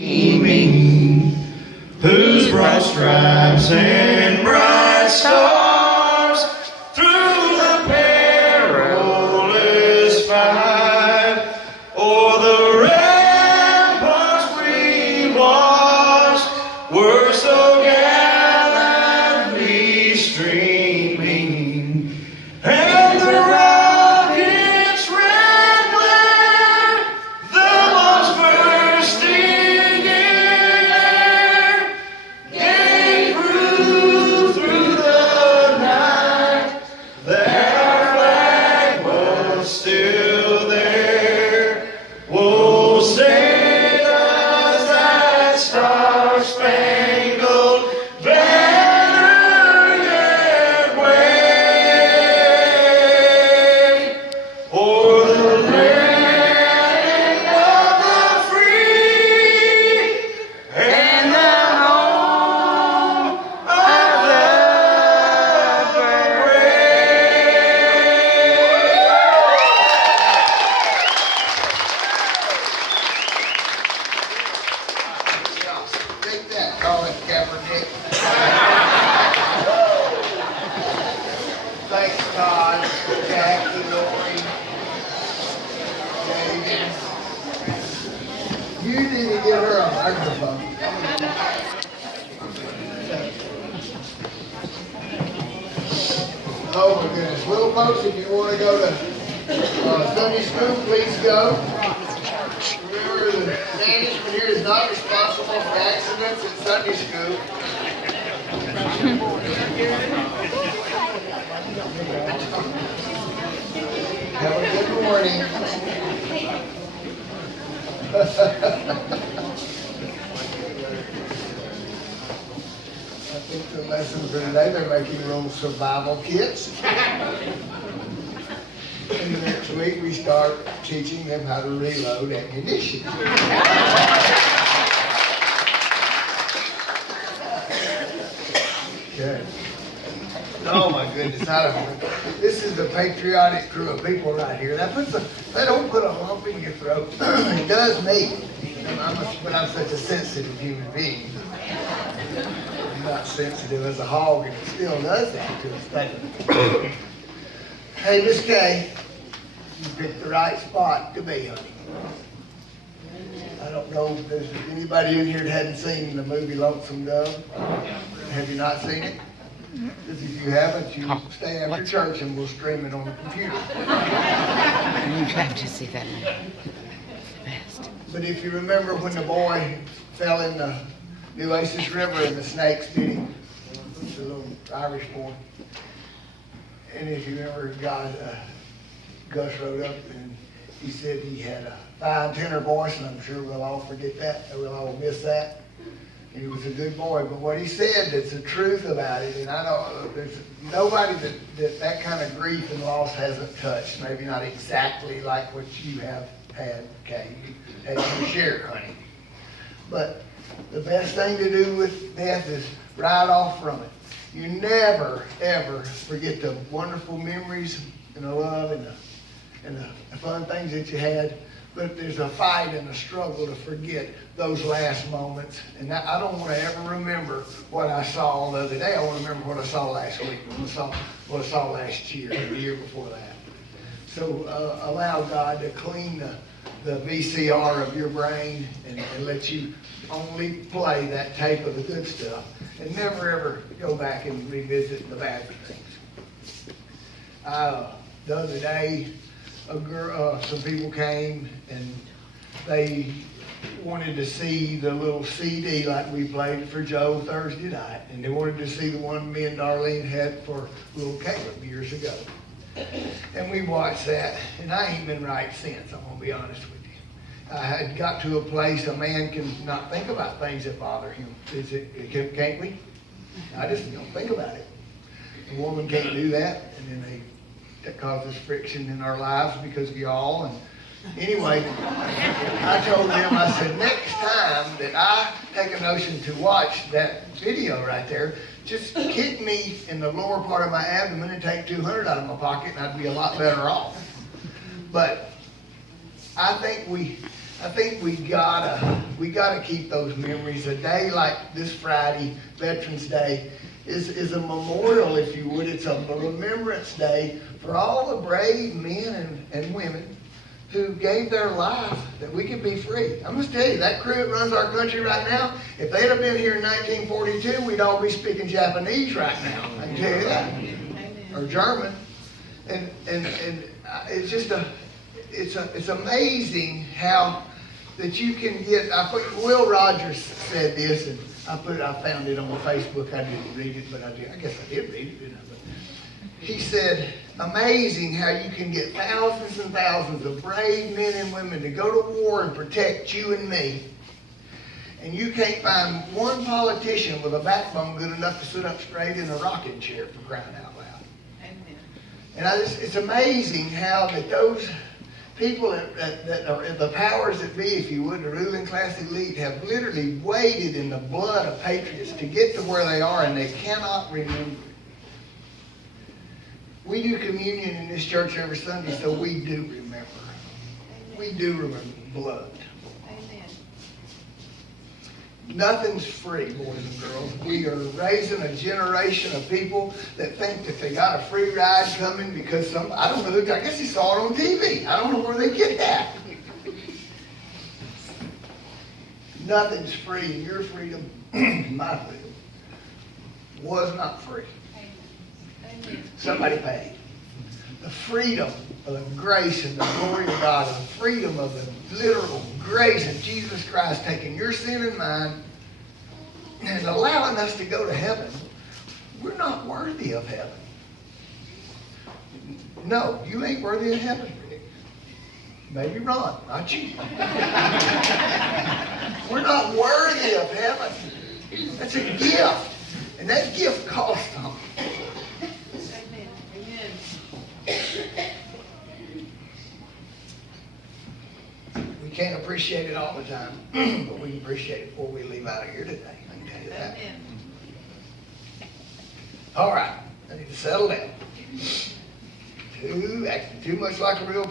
Gleaming, whose broad stripes and bright stars through the perilous fight, o'er the ramparts we watched, were so gallantly streaming, and the rocket's red glare, the bombs bursting in air, gave proof through the night that our flag was still there. Oh, say does that star-spangled banner yet wave o'er the land of the free and the home of the Take that, call it Kaepernick. Thanks, Todd, Jackie, Lori, David. You need to give her a microphone. Oh my goodness. Well, folks, if you want to go to Sunday school, please go. Remember, the management here is not responsible for accidents at Sunday school. Have a good morning. I think the lesson for today, they're making little survival kits. And the next week we start teaching them how to reload ammunition. Okay. Oh my goodness, this is the patriotic crew of people right here. That don't put a lump in your throat. It does me. But I'm such a sensitive human being. I'm not sensitive as a hog, and it still does that to us. Hey, Miss Kay, you picked the right spot to be, honey. I don't know if there's anybody in here that hadn't seen the movie Lonesome Dove. Have you not seen it? Because if you haven't, you stay after church and we'll stream it on the computer. You have to see that one. The best. But if you remember when the boy fell in the Nueces River and the snakes bit him, the little Irish boy. And if you remember, Gus wrote up and he said he had a fine tenor voice, and I'm sure we'll all forget that, and we'll all miss that. And he was a good boy, but what he said, that's the truth about it, and I know there's nobody that kind of grief and loss hasn't touched, maybe not exactly like what you have had, Kay, you had your share, honey. But the best thing to do with death is ride off from it. You never, ever forget the wonderful memories and the love and the fun things that you had. But there's a fight and a struggle to forget those last moments. And I don't want to ever remember what I saw the other day. I want to remember what I saw last week, what I saw last year, and the year before that. So allow God to clean the VCR of your brain and let you only play that tape of the good stuff. And never ever go back and revisit the bad things. The other day, some people came and they wanted to see the little CD like we played for Joe Thursday night. And they wanted to see the one me and Darlene had for little Caleb years ago. And we watched that, and I ain't been right since, I'm going to be honest with you. I had got to a place a man can not think about things that bother him. Can't we? I just don't think about it. A woman can't do that, and then that causes friction in our lives because of y'all. And anyway, I told them, I said, next time that I take a notion to watch that video right there, just kick me in the lower part of my abdomen and take $200 out of my pocket, and I'd be a lot better off. But I think I think we gotta keep those memories. A day like this Friday, Veterans Day, is a memorial, if you would. It's a remembrance day for all the brave men and women who gave their life that we could be free. I'm just telling you, that crew that runs our country right now, if they'd have been here in 1942, we'd all be speaking Japanese right now. I can tell you that. Or German. And it's just it's amazing how that you can get. Will Rogers said this, and I found it on Facebook. I didn't read it, but I guess I did read it, didn't I? But he said, amazing how you can get thousands and thousands of brave men and women to go to war and protect you and me, and you can't find one politician with a backbone good enough to sit up straight in a rocking chair, for crying out loud. Amen. And it's amazing how that those people that are the powers that be, if you would, the ruling class elite, have literally waded in the blood of patriots to get to where they are, and they cannot remember. We do communion in this church every Sunday, so we do remember. We do remember blood. Amen. Nothing's free, boys and girls. We are raising a generation of people that think that they got a free ride coming because I don't know, I guess he saw it on TV. I don't know where they get that. Nothing's free, and your freedom, my freedom, was not free. Amen. Somebody paid. The freedom of the grace and the glory of God, and the freedom of the literal grace of Jesus Christ taking your sin and mine and allowing us to go to heaven. We're not worthy of heaven. No, you ain't worthy of heaven, Rick. Maybe Ron, not you. We're not worthy of heaven. That's a gift. And that gift costs something. Amen. Amen. We can't appreciate it all the time, but we can appreciate it before we leave out of here today. I can tell you that. Amen. All right, I need to settle down. Acting too much like a real